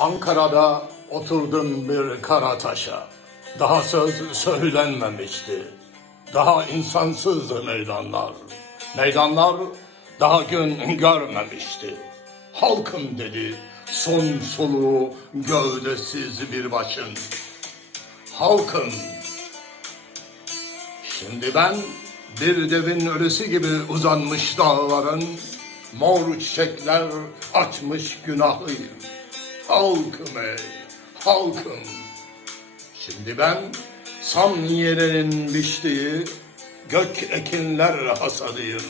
Ankara'da oturdum bir kara taşa. Daha söz söylenmemişti. Daha insansızdı meydanlar. Meydanlar daha gün görmemişti. Halkım dedi son soluğu gövdesiz bir başın. Halkım. Şimdi ben bir devin ölüsü gibi uzanmış dağların mor çiçekler açmış günahıyım. Halkım ey, halkım. Şimdi ben samniyelerin biçtiği gök ekinler hasadıyım.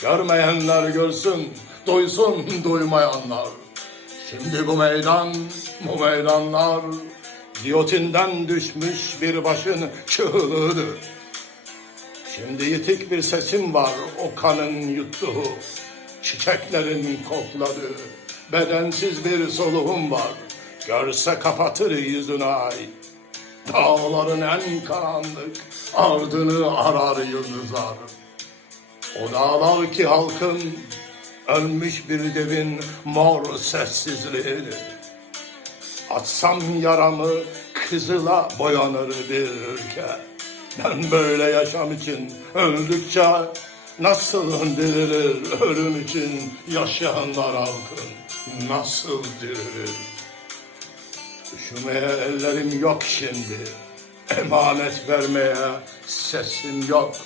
Görmeyenler görsün, duysun duymayanlar. Şimdi bu meydan, bu meydanlar giyotinden düşmüş bir başın çığlığıdır. Şimdi yitik bir sesim var o kanın yuttuğu, çiçeklerin kokladığı, bedensiz bir soluğum var. Görse kapatır yüzünü ay. Dağların en karanlık ardını arar yıldızlar. O dağlar ki halkın ölmüş bir devin mor sessizliğidir. Atsam yaramı kızıla boyanır bir ülke. Ben böyle yaşam için öldükçe nasıl dirilir ölüm için yaşayanlar halkın nasıl dirilir? Üşümeye ellerim yok şimdi. Emanet vermeye sesim yok.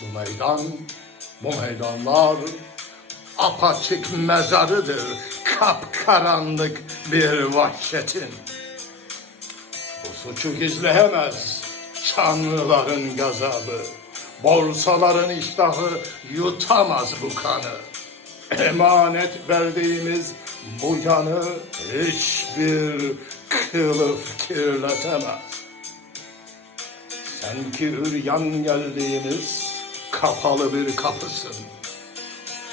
Bu meydan, bu meydanlar apaçık mezarıdır. Kapkaranlık bir vahşetin. Bu suçu gizleyemez tanrıların gazabı. Borsaların iştahı yutamaz bu kanı. Emanet verdiğimiz bu canı hiçbir kılıf kirletemez. Sen ki üryan geldiğimiz kapalı bir kapısın.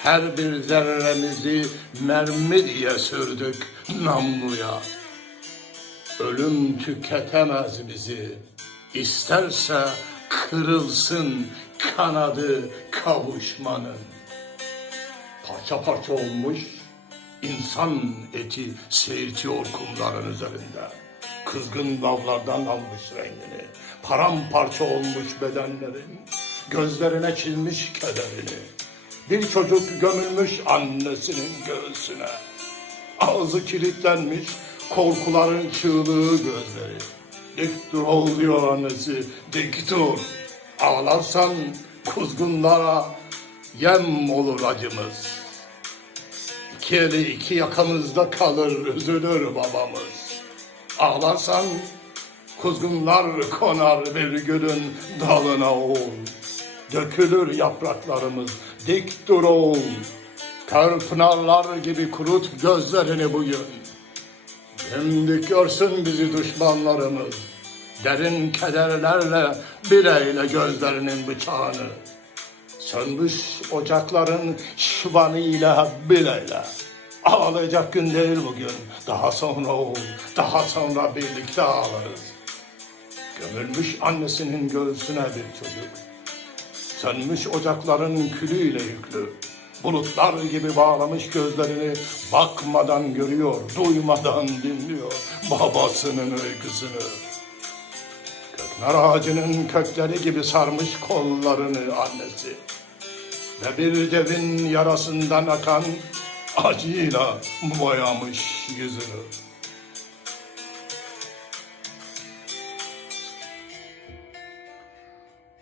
Her bir zerremizi mermi diye sürdük namluya. Ölüm tüketemez bizi. İsterse kırılsın kanadı kavuşmanın. Parça parça olmuş insan eti seyirtiyor kumların üzerinde. Kızgın lavlardan almış rengini. Paramparça olmuş bedenlerin. Gözlerine çizmiş kederini. Bir çocuk gömülmüş annesinin göğsüne. Ağzı kilitlenmiş korkuların çığlığı gözleri. Dik dur ol diyor annesi, dik. Ağlarsan kuzgunlara yem olur acımız. İki eli iki yakamızda kalır, üzülür babamız. Ağlarsan kuzgunlar konar bir gülün dalına oğul. Dökülür yapraklarımız, dik dur oğul. Kör pınarlar gibi kurut gözlerini bugün. Şimdi görsün bizi düşmanlarımız. Derin kederlerle bir eyle gözlerinin bıçağını. Sönmüş ocakların şıvanıyla bileyle. Ağlayacak gün değil bugün. Daha sonra oğul, daha sonra birlikte ağlarız. Gömülmüş annesinin göğsüne bir çocuk. Sönmüş ocakların külüyle yüklü. Bulutlar gibi bağlamış gözlerini bakmadan görüyor, duymadan dinliyor babasının öyküsünü. Köknar ağacının kökleri gibi sarmış kollarını annesi. Ve bir devin yarasından akan acıyla boyamış yüzünü.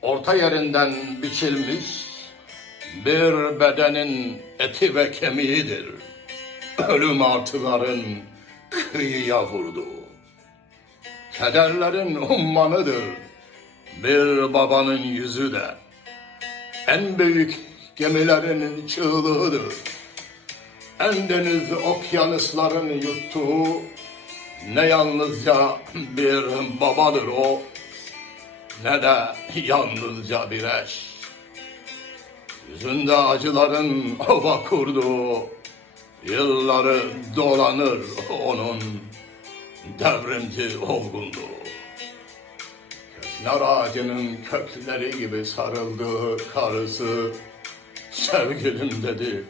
Orta yerinden biçilmiş bir bedenin eti ve kemiğidir. Ölüm artıların kıyıya vurdu. Kederlerin ummanıdır bir babanın yüzü de. En büyük gemilerin çığlığıdır. En deniz okyanusların yuttuğu ne yalnızca bir babadır o ne de yalnızca bir eş. Yüzünde acıların ova kurduğu yılları dolanır onun devrimci olgunluğu. Köknar ağacının kökleri gibi sarıldığı karısı sevgilim dedi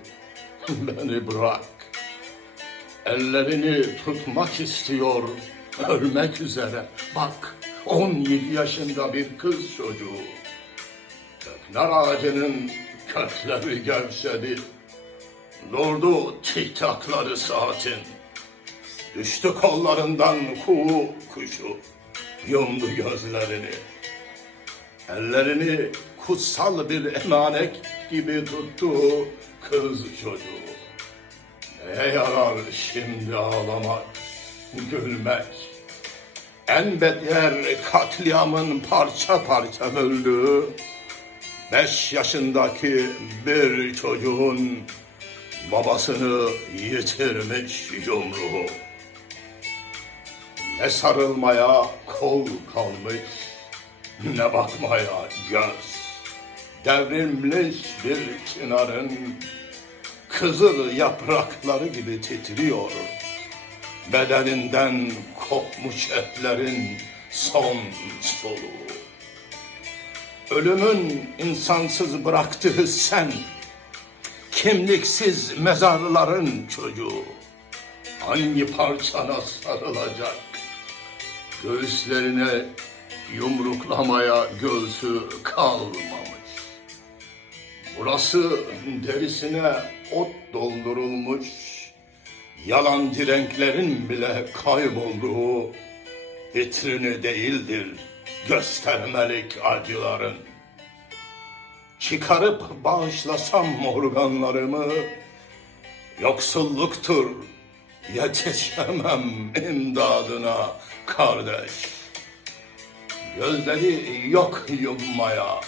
beni bırak. Ellerini tutmak istiyor, ölmek üzere. Bak, 17 yaşında bir kız çocuğu. Köknar ağacının kökleri gevşedi. Durdu tiktakları saatin. Düştü kollarından kuğu kuşu. Yumdu gözlerini. Ellerini kutsal bir emanet gibi tuttu kız çocuğu. Neye yarar şimdi ağlamak, gülmek? En beter katliamın parça parça böldüğü beş yaşındaki bir çocuğun babasını yitirmiş yumruğu. Ne sarılmaya kol kalmış, ne bakmaya göz. Devrilmiş bir çınarın kızıl yaprakları gibi titriyor. Bedeninden kopmuş etlerin son soluğu. Ölümün insansız bıraktığı sen, kimliksiz mezarların çocuğu. Hangi parçana sarılacak? Göğüslerine yumruklamaya göğsü kalmamış. Burası derisine ot doldurulmuş, yalan renklerin bile kaybolduğu vitrini değildir göstermelik acıların. Çıkarıp bağışlasam organlarımı, yoksulluktur yetişemem imdadına kardeş. Gözleri yok yummaya,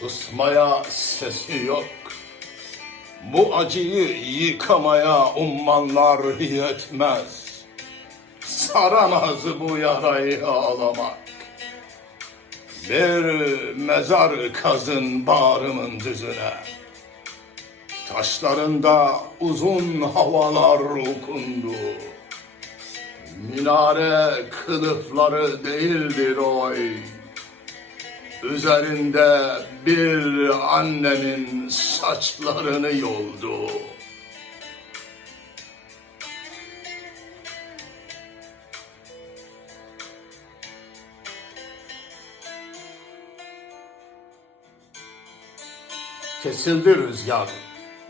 Susmaya sesi yok. Bu acıyı yıkamaya ummanlar yetmez. Saramaz bu yarayı ağlamak. Bir mezar kazın bağrımın düzüne. Taşlarında uzun havalar okundu. Minare kılıfları değildir oy. Üzerinde bir annenin saçlarını yoldu. Kesildi rüzgar,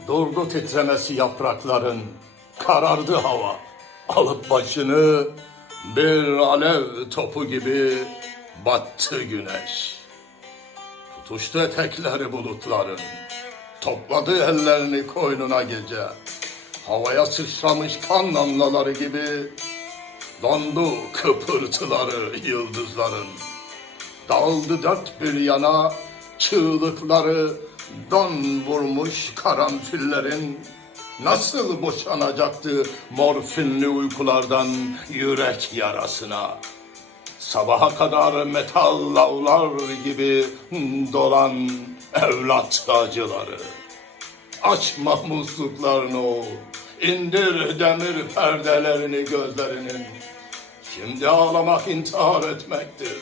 durdu titremesi yaprakların, karardı hava. Alıp başını bir alev topu gibi battı güneş. Tutuştu etekleri bulutların. Topladı ellerini koynuna gece. Havaya sıçramış kan damlaları gibi dondu kıpırtıları yıldızların. Dağıldı dört bir yana çığlıkları don vurmuş karanfillerin. Nasıl boşanacaktı morfinli uykulardan yürek yarasına? Sabaha kadar metal lavlar gibi dolan evlat acıları. Açma musluklarını oğul, indir demir perdelerini gözlerinin. Şimdi ağlamak intihar etmektir.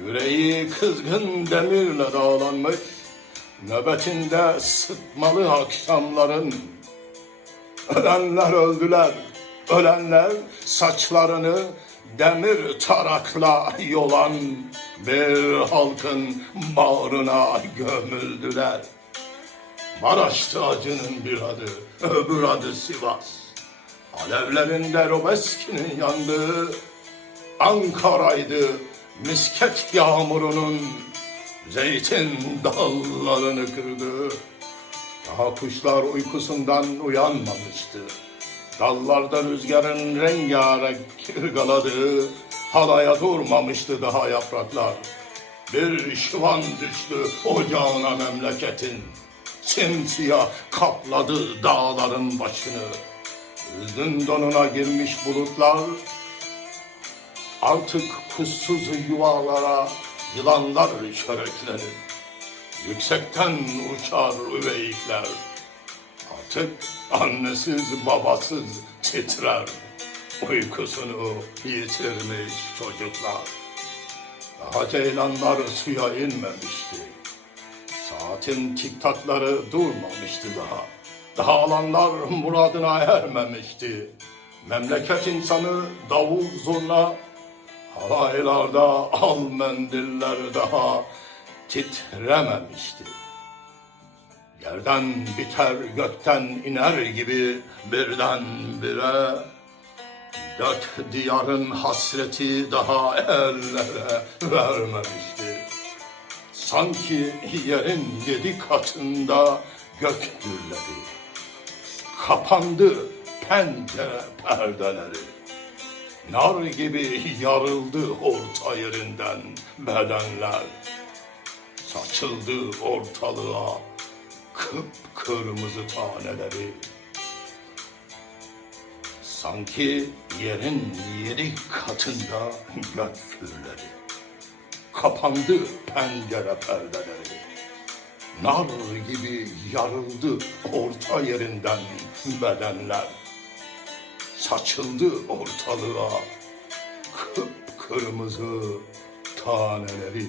Yüreği kızgın demirle dağlanmış, nöbetinde sıtmalı akşamların. Ölenler öldüler, ölenler saçlarını demir tarakla yolan bir halkın bağrına gömüldüler. Maraş'tı acının bir adı, öbür adı Sivas. Alevlerinde Robeski'nin yandığı Ankara'ydı misket yağmurunun zeytin dallarını kırdı. Daha kuşlar uykusundan uyanmamıştı. Dallarda rüzgarın rengarenk ırgaladığı halaya durmamıştı daha yapraklar. Bir şıvan düştü ocağına memleketin. Simsiyah kapladı dağların başını. Hüzün donuna girmiş bulutlar artık kuşsuz yuvalara yılanlar çöreklenir. Yüksekten uçar üveyikler. Artık annesiz babasız titrer. Uykusunu yitirmiş çocuklar. Daha ceylanlar suya inmemişti. Saatin tiktakları durmamıştı daha. Dağılanlar muradına ermemişti. Memleket insanı davul zurna, halaylarda al mendiller daha titrememişti. Yerden biter gökten iner gibi birden bire Dört diyarın hasreti daha ellere vermemişti. Sanki yerin yedi katında gök gürledi. Kapandı pencere perdeleri. Nar gibi yarıldı orta yerinden bedenler. Saçıldı ortalığa kıpkırmızı taneleri. Sanki yerin yedi katında gök gürledi. Kapandı pencere perdeleri. Nar gibi yarıldı orta yerinden bedenler. Saçıldı ortalığa kıpkırmızı taneleri.